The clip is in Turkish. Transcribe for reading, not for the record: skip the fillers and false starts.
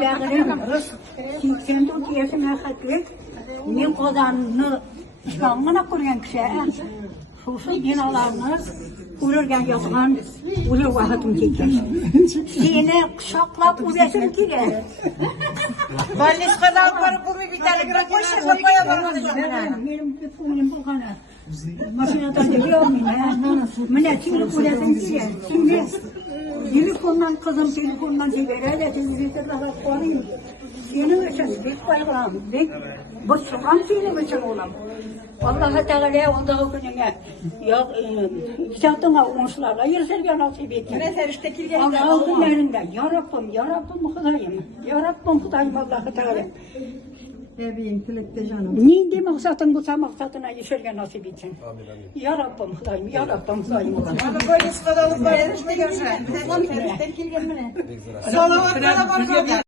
bağırım. 84 yaşına hatlet. Men Kozan'ı İslam'ına kurgan kişi. Şu binalarını kururken yazgan ular vahatim çekmiş. Seni kuşaklap uğraşım kirer. Vallis kadar para pulu bir tane koşa koyamam. Benim bir pulum bulgana. Maşinadan geliyor mu ya? Mene şimdi uğraşım kirer. Şimdi telefondan kızım telefondan çevirer. Televizyonda koyayım. Senin için bir bayram. Bu soğan senin için olam. Allah Teala ondağı gününe ya kitaptığına uğraşlarla yerselge nasip etsin. Allah'ın günlerinde ya Rabbim Hudayım. Ya Rabbim Hudayım Allah Teala. Bebeğim tilekte canım. Neydi maksatın bu maksatına yerselge nasip etsin. Ya Rabbim Hudayım, ya Rabbim Hudayım. Ama böyle sıkadalık var. Ne görsen. Salavat kadar var.